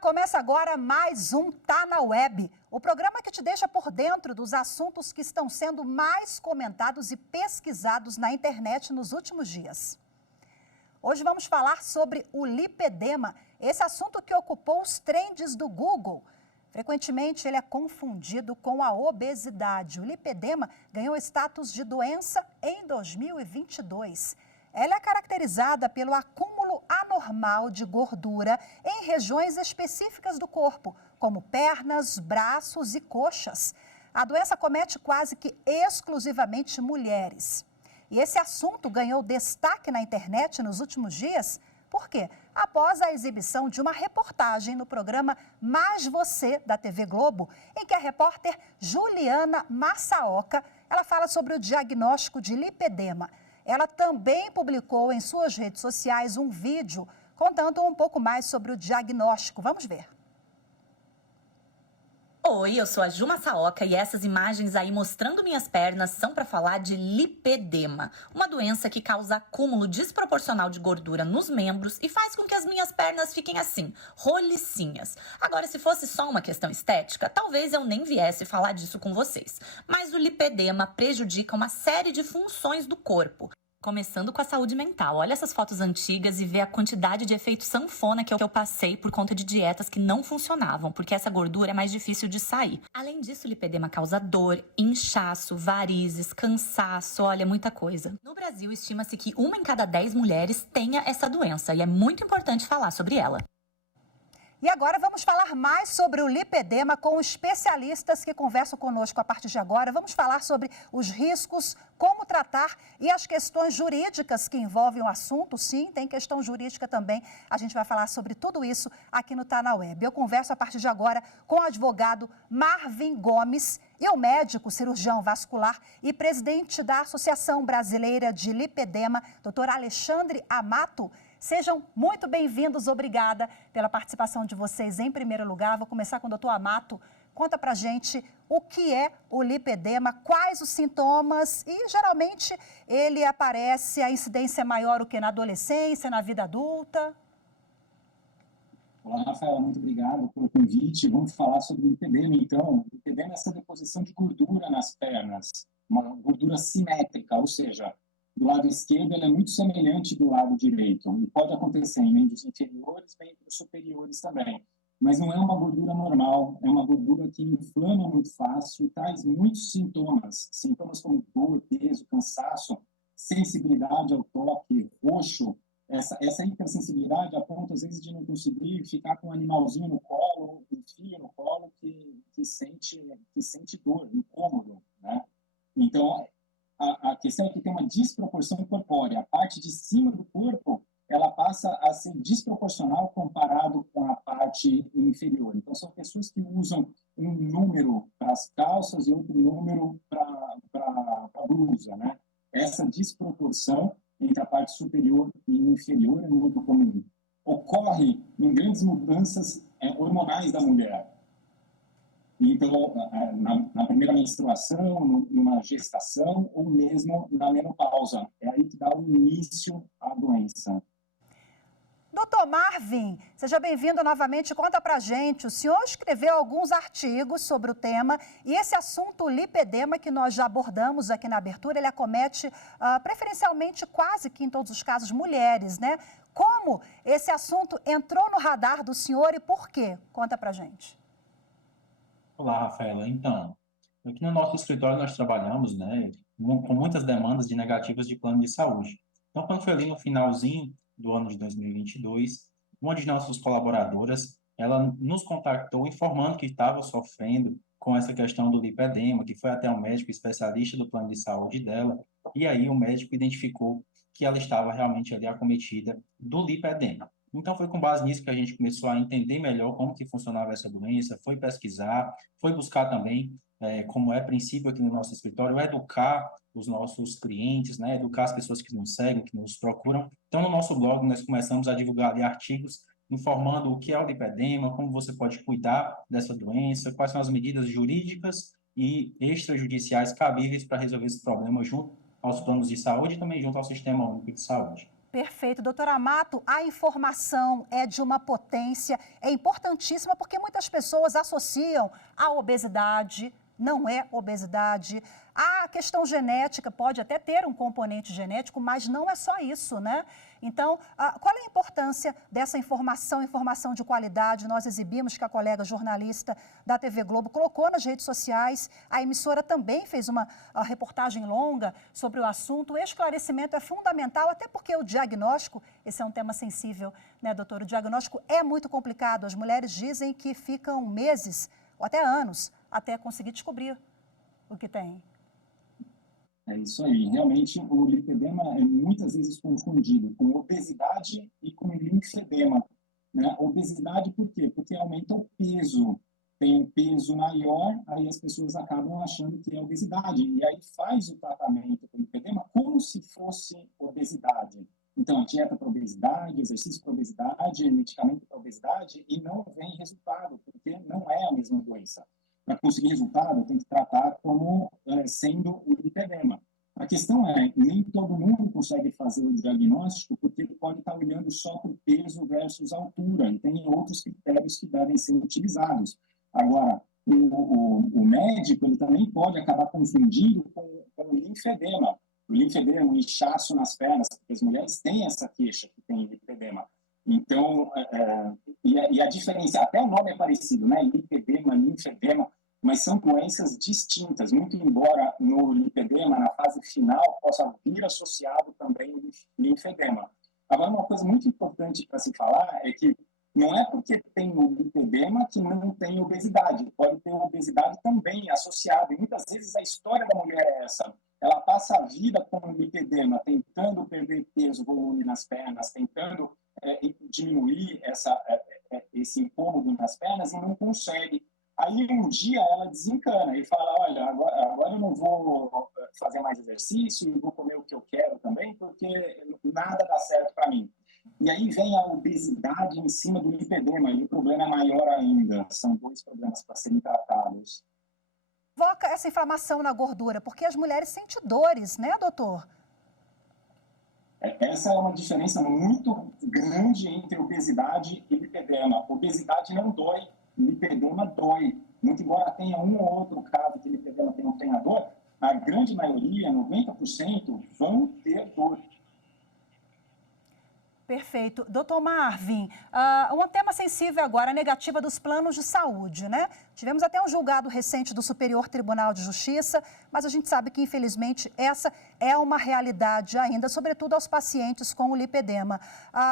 Começa agora mais um Tá na Web, o programa que te deixa por dentro dos assuntos que estão sendo mais comentados e pesquisados na internet nos últimos dias. Hoje vamos falar sobre o lipedema, esse assunto que ocupou os trends do Google. Frequentemente ele é confundido com a obesidade. O lipedema ganhou status de doença em 2022. Ela é caracterizada pelo acúmulo anormal de gordura em regiões específicas do corpo, como pernas, braços e coxas. A doença comete quase que exclusivamente mulheres. E esse assunto ganhou destaque na internet nos últimos dias, por quê? Após a exibição de uma reportagem no programa Mais Você, da TV Globo, em que a repórter Juliana Massaoka, ela fala sobre o diagnóstico de lipedema. Ela também publicou em suas redes sociais um vídeo contando um pouco mais sobre o diagnóstico. Vamos ver. Oi, eu sou a Ju Massaoka e essas imagens aí mostrando minhas pernas são para falar de lipedema, uma doença que causa acúmulo desproporcional de gordura nos membros e faz com que as minhas pernas fiquem assim, rolicinhas. Agora, se fosse só uma questão estética, talvez eu nem viesse falar disso com vocês. Mas o lipedema prejudica uma série de funções do corpo. Começando com a saúde mental. Olha essas fotos antigas e vê a quantidade de efeito sanfona que eu passei por conta de dietas que não funcionavam, porque essa gordura é mais difícil de sair. Além disso, o lipedema causa dor, inchaço, varizes, cansaço, olha, muita coisa. No Brasil, estima-se que 1 em cada 10 mulheres tenha essa doença e é muito importante falar sobre ela. E agora vamos falar mais sobre o lipedema com especialistas que conversam conosco a partir de agora. Vamos falar sobre os riscos, como tratar e as questões jurídicas que envolvem o assunto. Sim, tem questão jurídica também. A gente vai falar sobre tudo isso aqui no Tá na Web. Eu converso a partir de agora com o advogado Marvin Gomes e o médico cirurgião vascular e presidente da Associação Brasileira de Lipedema, doutor Alexandre Amato. Sejam muito bem-vindos, obrigada pela participação de vocês em primeiro lugar. Vou começar com o doutor Amato. Conta pra gente o que é o lipedema, quais os sintomas e geralmente ele aparece, a incidência é maior o que na adolescência, na vida adulta? Olá, Rafaela, muito obrigado pelo convite. Vamos falar sobre o lipedema, então. O lipedema é essa deposição de gordura nas pernas, uma gordura simétrica, ou seja, do lado esquerdo ela é muito semelhante do lado direito. E pode acontecer em membros inferiores, membros superiores também. Mas não é uma gordura normal, é uma gordura que inflama muito fácil e traz muitos sintomas. Sintomas como dor, peso, cansaço, sensibilidade ao toque, roxo. Essa hipersensibilidade a ponto, às vezes, de não conseguir ficar com um animalzinho no colo, um filho no colo que sente dor, incômodo, né? Então, a questão é que tem uma desproporção corpórea. A parte de cima do corpo, ela passa a ser desproporcional comparado com a parte inferior. Então, são pessoas que usam um número para as calças e outro número para a blusa, né? Essa desproporção entre a parte superior e inferior é muito comum. Ocorre em grandes mudanças hormonais da mulher. Então, na primeira menstruação, numa gestação ou mesmo na menopausa. É aí que dá o início à doença. Doutor Marvin, seja bem-vindo novamente. Conta pra gente, o senhor escreveu alguns artigos sobre o tema e esse assunto, o lipedema, que nós já abordamos aqui na abertura, ele acomete preferencialmente, quase que em todos os casos, mulheres, né? Como esse assunto entrou no radar do senhor e por quê? Conta pra gente. Olá, Rafaela. Então, aqui no nosso escritório nós trabalhamos, né, com muitas demandas de negativas de plano de saúde. Então, quando foi ali no finalzinho do ano de 2022, uma de nossas colaboradoras, ela nos contactou informando que estava sofrendo com essa questão do lipedema, que foi até um médico especialista do plano de saúde dela, e aí o médico identificou que ela estava realmente ali acometida do lipedema. Então, foi com base nisso que a gente começou a entender melhor como que funcionava essa doença, foi pesquisar, foi buscar também, como é princípio aqui no nosso escritório, educar os nossos clientes, né, educar as pessoas que nos seguem, que nos procuram. Então, no nosso blog, nós começamos a divulgar ali artigos informando o que é o lipedema, como você pode cuidar dessa doença, quais são as medidas jurídicas e extrajudiciais cabíveis para resolver esse problema junto aos planos de saúde e também junto ao Sistema Único de Saúde. Perfeito. Doutora Amato, a informação é de uma potência, é importantíssima porque muitas pessoas associam a obesidade, não é obesidade. A questão genética pode até ter um componente genético, mas não é só isso, né? Então, qual é a importância dessa informação de qualidade? Nós exibimos que a colega jornalista da TV Globo colocou nas redes sociais, a emissora também fez uma reportagem longa sobre o assunto. O esclarecimento é fundamental, até porque o diagnóstico, esse é um tema sensível, né, doutor? O diagnóstico é muito complicado. As mulheres dizem que ficam meses ou até anos até conseguir descobrir o que tem. É isso aí. Realmente, o lipedema é muitas vezes confundido com obesidade e com linfedema, né? Obesidade por quê? Porque aumenta o peso. Tem um peso maior, aí as pessoas acabam achando que é obesidade. E aí faz o tratamento do lipedema como se fosse obesidade. Então, dieta para obesidade, exercício para obesidade, medicamento para obesidade, e não vem resultado, porque não é a mesma doença. Para conseguir resultado, tem que tratar como sendo o lipedema. A questão é, nem todo mundo consegue fazer o diagnóstico, porque ele pode estar olhando só para o peso versus altura, e tem outros critérios que devem ser utilizados. Agora, o médico ele também pode acabar confundindo com o linfedema. O linfedema, o inchaço nas pernas, porque as mulheres têm essa queixa que tem lipedema. Então, e a diferença, até o nome é parecido, né? Lipedema, linfedema, mas são doenças distintas, muito embora no lipedema, na fase final, possa vir associado também o linfedema. Agora, uma coisa muito importante para se falar é que não é porque tem o lipedema que não tem obesidade, pode ter obesidade também associada, e muitas vezes a história da mulher é essa, ela passa a vida com o lipedema, tentando perder peso, volume nas pernas, tentando diminuir esse incômodo nas pernas e não consegue. Aí um dia ela desencana e fala, olha, agora eu não vou fazer mais exercício, eu vou comer o que eu quero também, porque nada dá certo para mim. E aí vem a obesidade em cima do lipedema, e o problema é maior ainda. São dois problemas para serem tratados. Provoca essa inflamação na gordura, porque as mulheres sentem dores, né, doutor? Essa é uma diferença muito grande entre obesidade e lipedema. Obesidade não dói, lipedema dói. Muito embora tenha um ou outro caso que lipedema não tenha dor, a grande maioria, 90%, vão ter dor. Perfeito. Doutor Marvin, um tema sensível agora, a negativa dos planos de saúde, né? Tivemos até um julgado recente do Superior Tribunal de Justiça, mas a gente sabe que, infelizmente, essa é uma realidade ainda, sobretudo aos pacientes com o lipedema.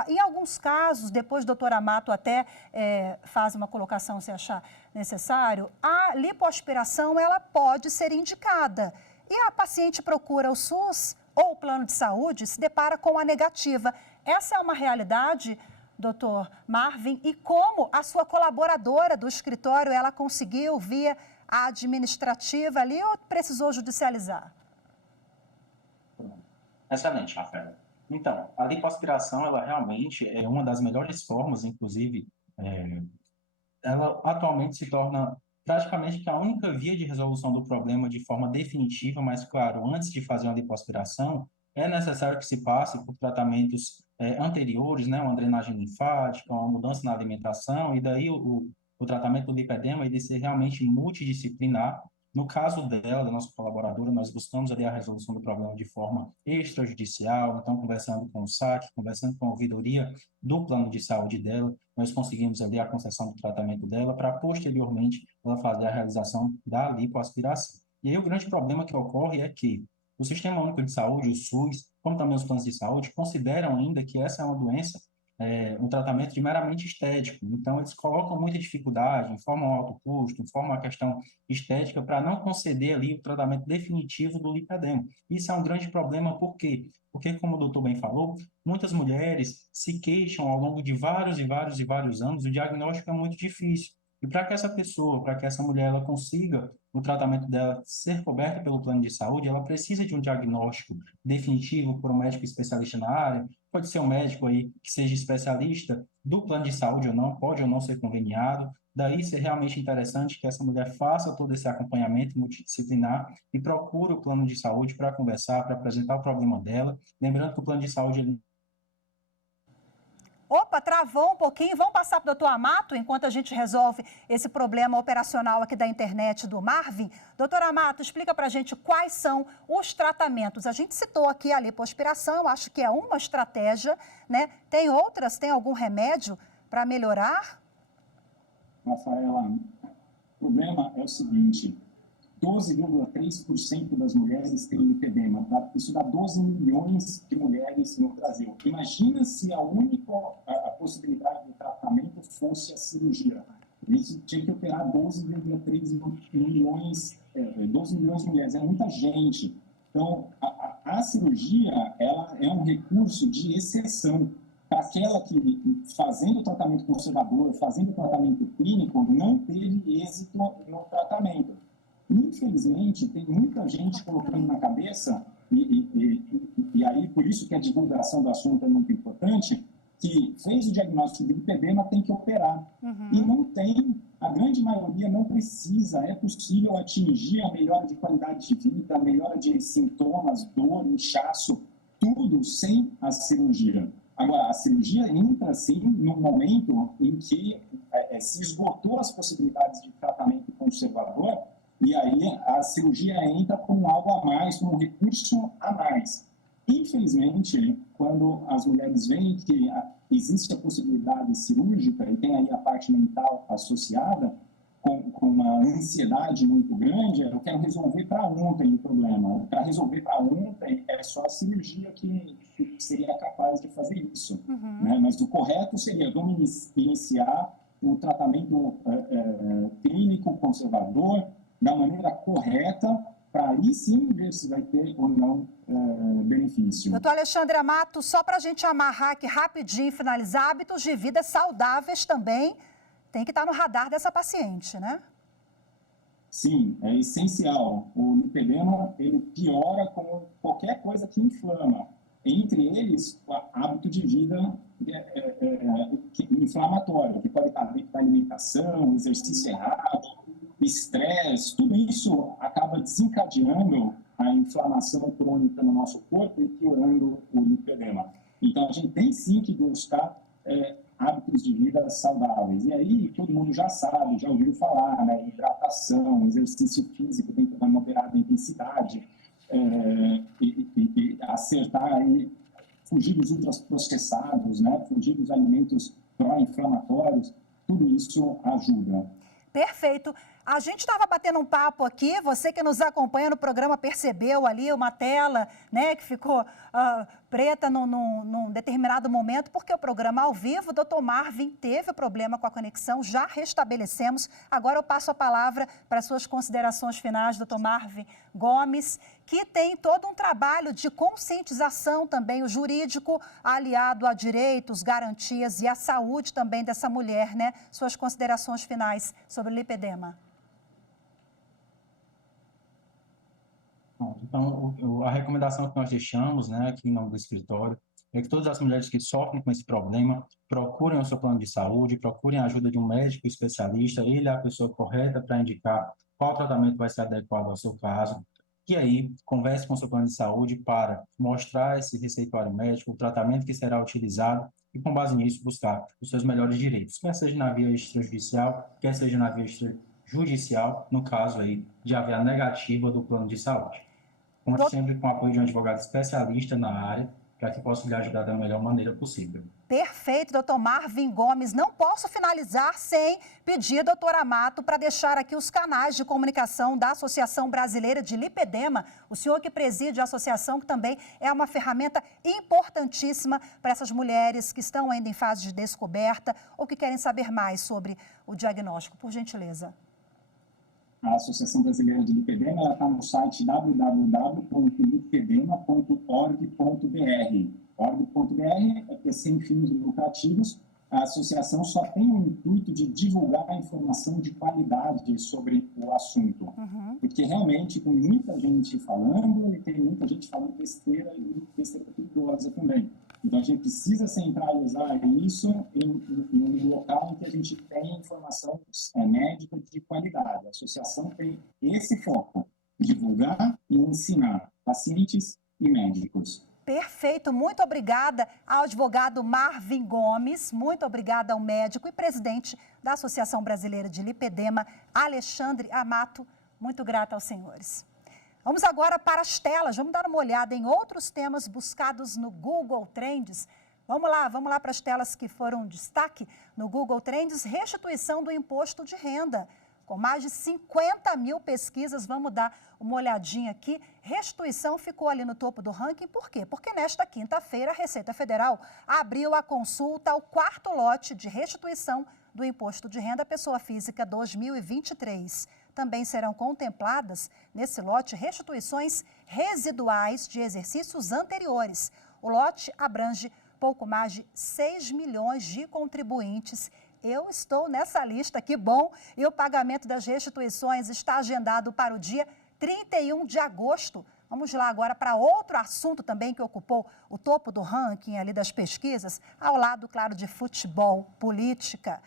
Em alguns casos, depois o doutor Amato até faz uma colocação, se achar necessário, a lipoaspiração ela pode ser indicada. E a paciente procura o SUS ou o plano de saúde, se depara com a negativa. Essa é uma realidade, doutor Marvin, e como a sua colaboradora do escritório, ela conseguiu via administrativa ali ou precisou judicializar? Excelente, Rafaela. Então, a lipoaspiração, ela realmente é uma das melhores formas, inclusive, ela atualmente se torna praticamente que a única via de resolução do problema de forma definitiva, mas, claro, antes de fazer uma lipoaspiração, é necessário que se passe por tratamentos anteriores, né, uma drenagem linfática, uma mudança na alimentação, e daí o tratamento do lipedema ele ser realmente multidisciplinar. No caso dela, da nossa colaboradora, nós buscamos ali a resolução do problema de forma extrajudicial, então conversando com o SAC, conversando com a ouvidoria do plano de saúde dela, nós conseguimos ali a concessão do tratamento dela para posteriormente ela fazer a realização da lipoaspiração. E aí o grande problema que ocorre é que o Sistema Único de Saúde, o SUS, como também os planos de saúde, consideram ainda que essa é uma doença, um tratamento de meramente estético. Então, eles colocam muita dificuldade, informam alto custo, informam a questão estética para não conceder ali o tratamento definitivo do lipedema. Isso é um grande problema, por quê? Porque, como o doutor bem falou, muitas mulheres se queixam ao longo de vários anos, o diagnóstico é muito difícil. E para que essa pessoa, para que essa mulher ela consiga o tratamento dela ser coberto pelo plano de saúde, ela precisa de um diagnóstico definitivo por um médico especialista na área, pode ser um médico aí que seja especialista do plano de saúde ou não, pode ou não ser conveniado. Daí ser realmente interessante que essa mulher faça todo esse acompanhamento multidisciplinar e procure o plano de saúde para conversar, para apresentar o problema dela. Lembrando que o plano de saúde ele Opa, travou um pouquinho. Vamos passar para o doutor Amato, enquanto a gente resolve esse problema operacional aqui da internet do Marvin. Doutor Amato, explica para a gente quais são os tratamentos. A gente citou aqui a lipoaspiração, eu acho que é uma estratégia, né? Tem outras? Tem algum remédio para melhorar? Rafaela, o problema é o seguinte: 12,3% das mulheres têm lipedema. Isso dá 12 milhões de mulheres no Brasil. Imagina se a única a possibilidade de tratamento fosse a cirurgia. A gente tinha que operar 12,3 milhões, 12 milhões de mulheres. É muita gente. Então, a cirurgia ela é um recurso de exceção para aquela que, fazendo o tratamento conservador, fazendo o tratamento clínico, não teve êxito no tratamento. Infelizmente, tem muita gente colocando na cabeça, e aí por isso que a divulgação do assunto é muito importante, que fez o diagnóstico de lipedema tem que operar. E não tem, a grande maioria não precisa, é possível atingir a melhora de qualidade de vida, a melhora de sintomas, dor, inchaço, tudo sem a cirurgia. Agora, a cirurgia entra, sim, num momento em que se esgotou as possibilidades de tratamento conservador, e aí a cirurgia entra como algo a mais, como um recurso a mais. Infelizmente, quando as mulheres veem que existe a possibilidade cirúrgica e tem aí a parte mental associada, com uma ansiedade muito grande, eu quero resolver para ontem o problema. Para resolver para ontem, é só a cirurgia que seria capaz de fazer isso. Né? Mas o correto seria, vamos iniciar o tratamento clínico conservador, da maneira correta, para aí sim ver se vai ter ou não benefício. Doutor Alexandre Amato, só para a gente amarrar aqui rapidinho e finalizar, hábitos de vida saudáveis também tem que estar no radar dessa paciente, né? Sim, é essencial. O lipedema, ele piora com qualquer coisa que inflama. Entre eles, o hábito de vida inflamatório, que pode estar dentro da alimentação, exercício errado, estresse, tudo isso acaba desencadeando a inflamação crônica no nosso corpo e piorando o lipedema. Então, a gente tem sim que buscar hábitos de vida saudáveis. E aí, todo mundo já sabe, já ouviu falar, né? Hidratação, exercício físico dentro da moderada intensidade, e acertar aí, fugir dos ultraprocessados, né? Fugir dos alimentos pró-inflamatórios, tudo isso ajuda. Perfeito. A gente estava batendo um papo aqui, você que nos acompanha no programa percebeu ali uma tela, né, que ficou preta num determinado momento, porque o programa ao vivo, o doutor Marvin teve o problema com a conexão, já restabelecemos. Agora eu passo a palavra para suas considerações finais, doutor Marvin Gomes, que tem todo um trabalho de conscientização também, o jurídico aliado a direitos, garantias e a saúde também dessa mulher, né? Suas considerações finais sobre o lipedema. Então, a recomendação que nós deixamos, né, aqui no escritório, é que todas as mulheres que sofrem com esse problema procurem o seu plano de saúde, procurem a ajuda de um médico especialista, ele é a pessoa correta para indicar qual tratamento vai ser adequado ao seu caso, e aí converse com o seu plano de saúde para mostrar esse receituário médico, o tratamento que será utilizado, e com base nisso buscar os seus melhores direitos, quer seja na via extrajudicial, quer seja na via judicial, no caso aí de haver a negativa do plano de saúde. Conte sempre com o apoio de um advogado especialista na área, para que possa lhe ajudar da melhor maneira possível. Perfeito, doutor Marvin Gomes. Não posso finalizar sem pedir, doutor Amato, para deixar aqui os canais de comunicação da Associação Brasileira de Lipedema. O senhor que preside a associação, que também é uma ferramenta importantíssima para essas mulheres que estão ainda em fase de descoberta ou que querem saber mais sobre o diagnóstico. Por gentileza. A Associação Brasileira de Lipedema está no site www.lipedema.org.br. org.br é sem fins lucrativos. A associação só tem o intuito de divulgar a informação de qualidade sobre o assunto. Porque realmente tem muita gente falando e tem muita gente falando besteira e besteira perigosa também. Então, a gente precisa centralizar isso em um local em que a gente tem informação médica de qualidade. A associação tem esse foco, divulgar e ensinar pacientes e médicos. Perfeito, muito obrigada ao advogado Marvin Gomes, muito obrigada ao médico e presidente da Associação Brasileira de Lipedema, Alexandre Amato, muito grata aos senhores. Vamos agora para as telas, vamos dar uma olhada em outros temas buscados no Google Trends. Vamos lá para as telas que foram destaque no Google Trends, restituição do imposto de renda. Com mais de 50 mil pesquisas, vamos dar uma olhadinha aqui. Restituição ficou ali no topo do ranking, por quê? Porque nesta quinta-feira a Receita Federal abriu a consulta ao quarto lote de restituição do Imposto de Renda à Pessoa Física 2023. Também serão contempladas nesse lote restituições residuais de exercícios anteriores. O lote abrange pouco mais de 6 milhões de contribuintes. Eu estou nessa lista, que bom! E o pagamento das restituições está agendado para o dia 31 de agosto. Vamos lá agora para outro assunto também que ocupou o topo do ranking ali das pesquisas, ao lado, claro, de futebol, política.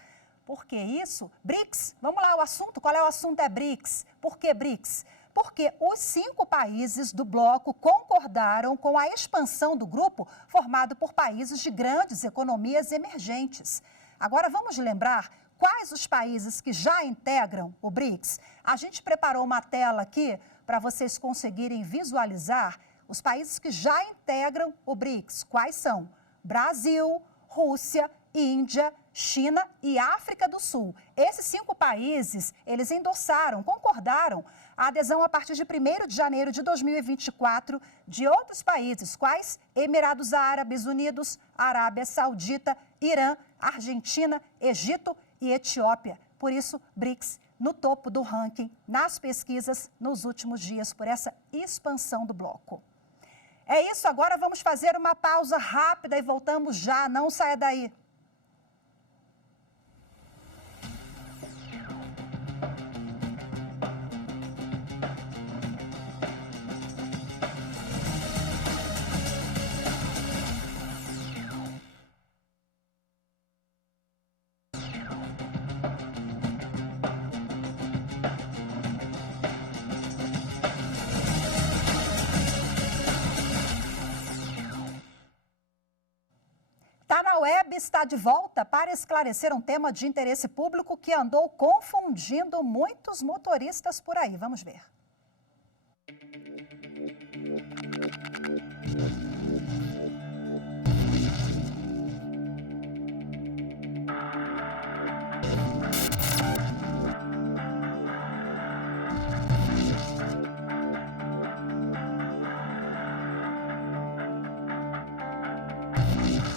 Por que isso? BRICS. Vamos lá, o assunto. Qual é o assunto? É BRICS. Por que BRICS? Porque os 5 países do bloco concordaram com a expansão do grupo formado por países de grandes economias emergentes. Agora, vamos lembrar quais os países que já integram o BRICS. A gente preparou uma tela aqui para vocês conseguirem visualizar os países que já integram o BRICS. Quais são? Brasil, Rússia, Índia, China e África do Sul. Esses 5 países, eles endossaram, concordaram a adesão a partir de 1º de janeiro de 2024 de outros países, quais? Emirados Árabes Unidos, Arábia Saudita, Irã, Argentina, Egito e Etiópia. Por isso, BRICS no topo do ranking nas pesquisas nos últimos dias por essa expansão do bloco. É isso, agora vamos fazer uma pausa rápida e voltamos já, não saia daí. Tá na Web está de volta para esclarecer um tema de interesse público que andou confundindo muitos motoristas por aí. Vamos ver.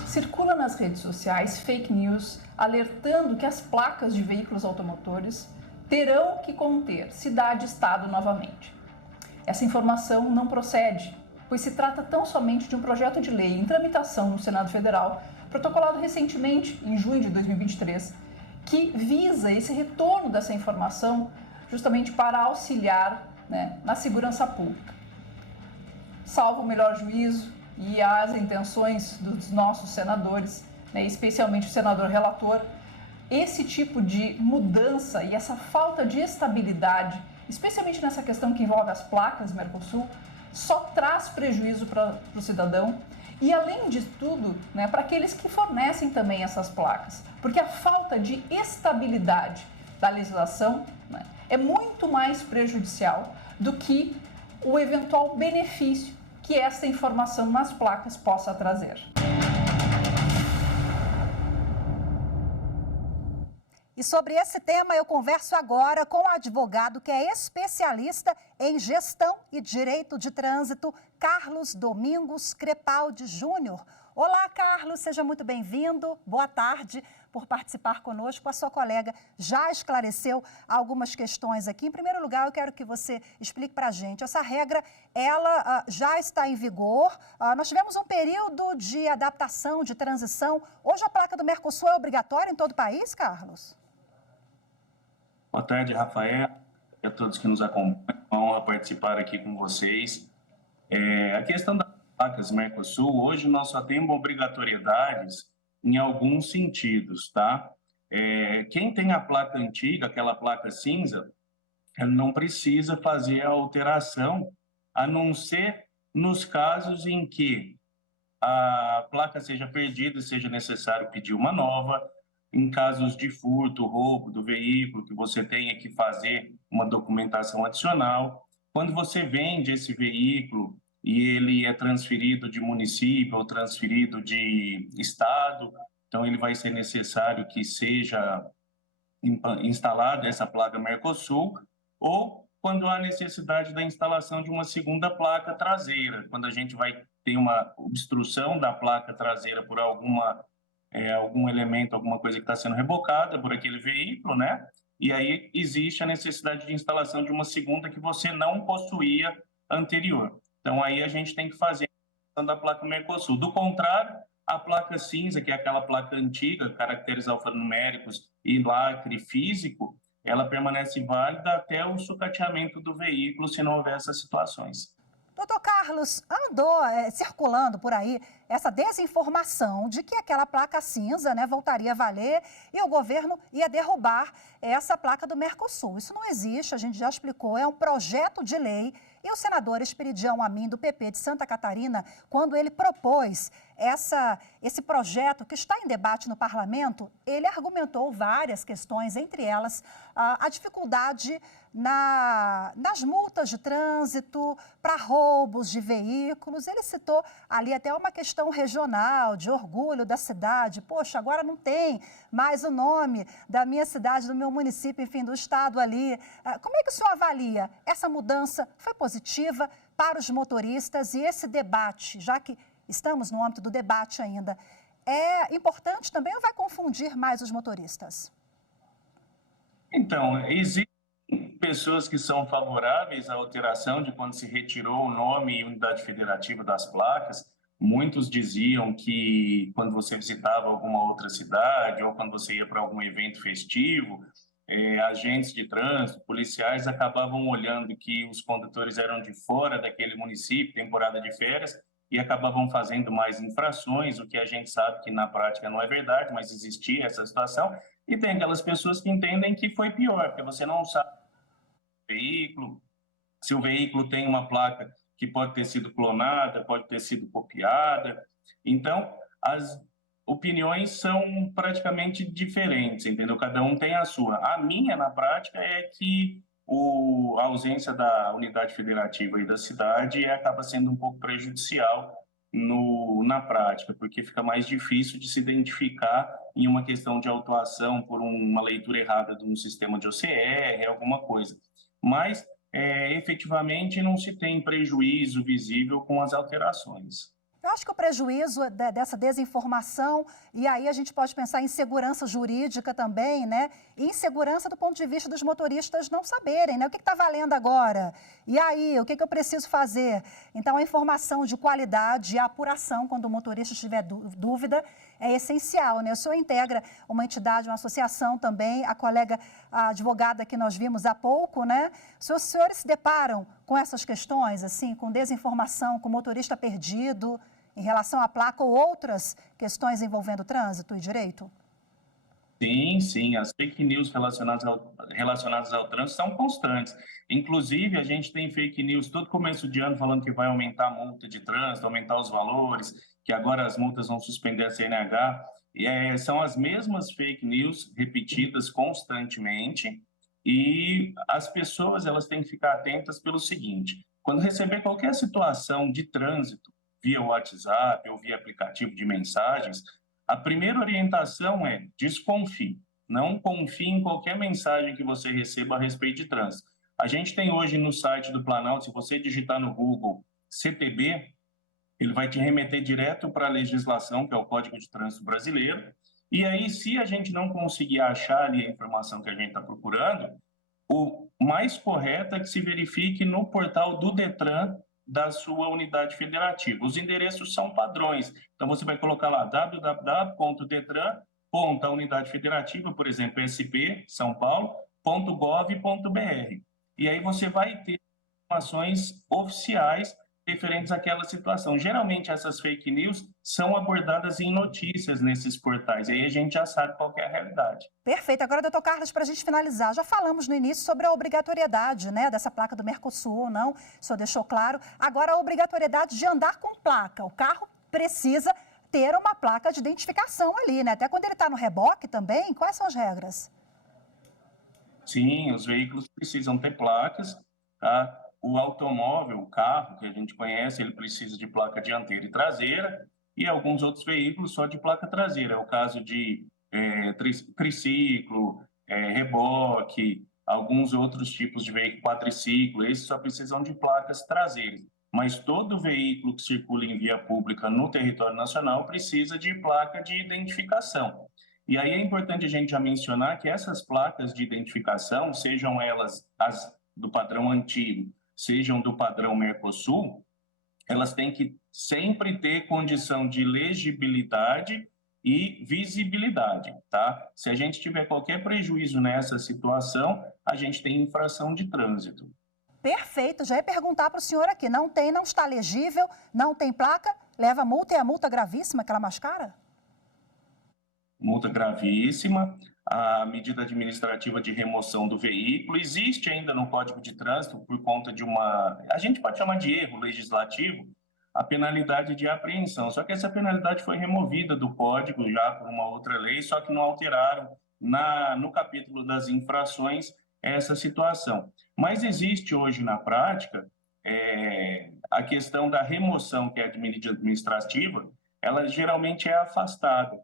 Circula nas redes sociais fake news alertando que as placas de veículos automotores terão que conter cidade e estado novamente. Essa informação não procede, pois se trata tão somente de um projeto de lei em tramitação no Senado Federal, protocolado recentemente, em junho de 2023, que visa esse retorno dessa informação justamente para auxiliar, na segurança pública. Salvo o melhor juízo e as intenções dos nossos senadores, especialmente o senador relator, esse tipo de mudança e essa falta de estabilidade, especialmente nessa questão que envolve as placas Mercosul, só traz prejuízo para o cidadão e, além de tudo, para aqueles que fornecem também essas placas, porque a falta de estabilidade da legislação é muito mais prejudicial do que o eventual benefício que essa informação nas placas possa trazer. E sobre esse tema eu converso agora com o advogado que é especialista em gestão e direito de trânsito, Carlos Domingos Crepaldi Júnior. Olá, Carlos, seja muito bem-vindo. Boa tarde por participar conosco. A sua colega já esclareceu algumas questões aqui. Em primeiro lugar, eu quero que você explique para a gente. Essa regra, ela já está em vigor. Nós tivemos um período de adaptação, de transição. Hoje a placa do Mercosul é obrigatória em todo o país, Carlos? Boa tarde, Rafael, e a todos que nos acompanham. É uma honra participar aqui com vocês. A questão das placas Mercosul, hoje nós só temos obrigatoriedades em alguns sentidos, tá? Quem tem a placa antiga, aquela placa cinza, ele não precisa fazer a alteração, a não ser nos casos em que a placa seja perdida e seja necessário pedir uma nova. Em casos de furto, roubo do veículo, que você tenha que fazer uma documentação adicional. Quando você vende esse veículo e ele é transferido de município ou transferido de estado, então ele vai ser necessário que seja instalada essa placa Mercosul, ou quando há necessidade da instalação de uma segunda placa traseira, quando a gente vai ter uma obstrução da placa traseira por algum elemento, alguma coisa que está sendo rebocada por aquele veículo, né? E aí existe a necessidade de instalação de uma segunda que você não possuía anterior. Então aí a gente tem que fazer a instalação da placa Mercosul. Do contrário, a placa cinza, que é aquela placa antiga, caracteres alfanuméricos e lacre físico, ela permanece válida até o sucateamento do veículo, se não houver essas situações. Doutor Carlos, andou circulando por aí essa desinformação de que aquela placa cinza, né, voltaria a valer e o governo ia derrubar essa placa do Mercosul. Isso não existe, a gente já explicou, é um projeto de lei. E o senador Esperidião Amin, do PP de Santa Catarina, quando ele propôs esse projeto que está em debate no parlamento, ele argumentou várias questões, entre elas a dificuldade nas multas de trânsito, para roubos de veículos. Ele citou ali até uma questão regional, de orgulho da cidade. Poxa, agora não tem mais o nome da minha cidade, do meu município, enfim, do estado ali. Como é que o senhor avalia? Essa mudança foi positiva para os motoristas e esse debate, já que estamos no âmbito do debate ainda, é importante também ou vai confundir mais os motoristas? Então, existem pessoas que são favoráveis à alteração de quando se retirou o nome e unidade federativa das placas. Muitos diziam que quando você visitava alguma outra cidade ou quando você ia para algum evento festivo, agentes de trânsito, policiais acabavam olhando que os condutores eram de fora daquele município, temporada de férias, e acabavam fazendo mais infrações, o que a gente sabe que na prática não é verdade, mas existia essa situação. E tem aquelas pessoas que entendem que foi pior, porque você não sabe se o veículo tem uma placa que pode ter sido clonada, pode ter sido copiada. Então, as opiniões são praticamente diferentes, entendeu? Cada um tem a sua. A minha, na prática, é que a ausência da unidade federativa e da cidade acaba sendo um pouco prejudicial na prática, porque fica mais difícil de se identificar em uma questão de autuação por uma leitura errada de um sistema de OCR, alguma coisa. Mas, efetivamente, não se tem prejuízo visível com as alterações. Eu acho que o prejuízo dessa desinformação, e aí a gente pode pensar em segurança jurídica também, né? E insegurança do ponto de vista dos motoristas não saberem, né? O que está valendo agora? E aí, o que eu preciso fazer? Então, a informação de qualidade e a apuração, quando o motorista tiver dúvida, é essencial, né? O senhor integra uma entidade, uma associação também, a colega a advogada que nós vimos há pouco, né? Os senhores se deparam com essas questões, assim, com desinformação, com motorista perdido, em relação à placa ou outras questões envolvendo trânsito e direito? Sim, as fake news relacionadas ao trânsito são constantes. Inclusive, a gente tem fake news todo começo de ano falando que vai aumentar a multa de trânsito, aumentar os valores, que agora as multas vão suspender a CNH. São as mesmas fake news repetidas constantemente e as pessoas elas têm que ficar atentas pelo seguinte: quando receber qualquer situação de trânsito via WhatsApp ou via aplicativo de mensagens, a primeira orientação é desconfie. Não confie em qualquer mensagem que você receba a respeito de trânsito. A gente tem hoje no site do Planalto, se você digitar no Google CTB, ele vai te remeter direto para a legislação, que é o Código de Trânsito Brasileiro. E aí, se a gente não conseguir achar ali a informação que a gente está procurando, o mais correto é que se verifique no portal do Detran da sua unidade federativa. Os endereços são padrões. Então, você vai colocar lá www.detran.unidade federativa, por exemplo, SP, São Paulo, .gov.br. E aí você vai ter informações oficiais referentes àquela situação. Geralmente, essas fake news são abordadas em notícias nesses portais. E aí a gente já sabe qual que é a realidade. Perfeito. Agora, doutor Carlos, para a gente finalizar, já falamos no início sobre a obrigatoriedade, né, dessa placa do Mercosul ou não, o senhor deixou claro. Agora, a obrigatoriedade de andar com placa. O carro precisa ter uma placa de identificação ali, né? Até quando ele está no reboque também, quais são as regras? Sim, os veículos precisam ter placas, tá? O automóvel, o carro que a gente conhece, ele precisa de placa dianteira e traseira, e alguns outros veículos só de placa traseira. É o caso de triciclo, reboque, alguns outros tipos de veículo, quadriciclo, esses só precisam de placas traseiras. Mas todo veículo que circula em via pública no território nacional precisa de placa de identificação. E aí é importante a gente já mencionar que essas placas de identificação, sejam elas as do padrão antigo, sejam do padrão Mercosul, elas têm que sempre ter condição de legibilidade e visibilidade, tá? Se a gente tiver qualquer prejuízo nessa situação, a gente tem infração de trânsito. Perfeito, já ia perguntar para o senhor aqui, não está legível, não tem placa, leva multa e a multa gravíssima, aquela mais cara? Multa gravíssima, a medida administrativa de remoção do veículo, existe ainda no Código de Trânsito por conta de a gente pode chamar de erro legislativo, a penalidade de apreensão, só que essa penalidade foi removida do Código já por uma outra lei, só que não alteraram no capítulo das infrações essa situação. Mas existe hoje na prática a questão da remoção, que é a medida administrativa, ela geralmente é afastada.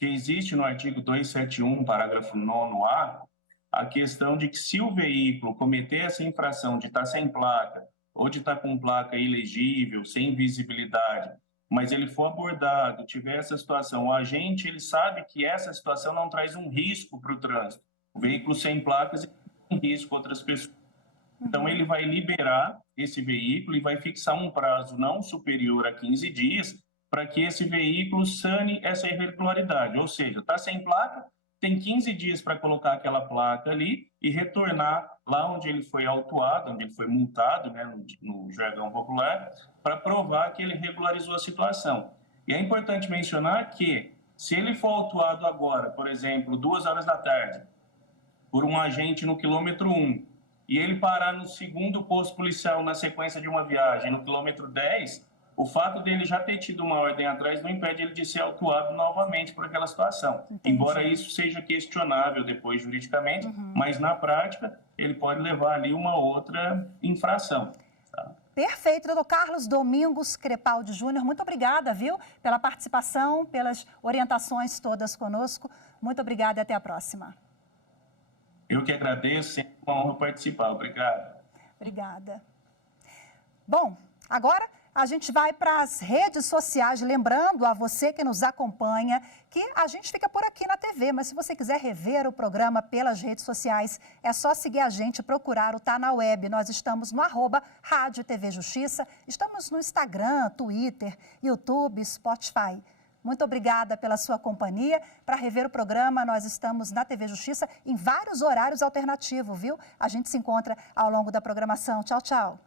Que existe no artigo 271, parágrafo 9º, a questão de que se o veículo cometer essa infração de estar sem placa ou de estar com placa ilegível, sem visibilidade, mas ele for abordado, tiver essa situação, o agente ele sabe que essa situação não traz um risco para o trânsito. O veículo sem placas tem risco outras pessoas. Então, ele vai liberar esse veículo e vai fixar um prazo não superior a 15 dias para que esse veículo sane essa irregularidade. Ou seja, está sem placa, tem 15 dias para colocar aquela placa ali e retornar lá onde ele foi autuado, onde ele foi multado, né, no jargão popular, para provar que ele regularizou a situação. E é importante mencionar que, se ele for autuado agora, por exemplo, 2 horas da tarde, por um agente no quilômetro 1, e ele parar no segundo posto policial na sequência de uma viagem, no quilômetro 10, o fato dele já ter tido uma ordem atrás não impede ele de ser autuado novamente por aquela situação. Entendi. Embora isso seja questionável depois juridicamente, mas na prática ele pode levar ali uma outra infração. Tá? Perfeito, doutor Carlos Domingos Crepaldi Júnior, muito obrigada, viu, pela participação, pelas orientações todas conosco. Muito obrigada e até a próxima. Eu que agradeço, sempre uma honra participar. Obrigado. Obrigada. Bom, agora a gente vai para as redes sociais, lembrando a você que nos acompanha que a gente fica por aqui na TV, mas se você quiser rever o programa pelas redes sociais, é só seguir a gente, procurar o Tá na Web. Nós estamos no @Rádio TV Justiça, estamos no Instagram, Twitter, YouTube, Spotify. Muito obrigada pela sua companhia. Para rever o programa, nós estamos na TV Justiça em vários horários alternativos, viu? A gente se encontra ao longo da programação. Tchau, tchau.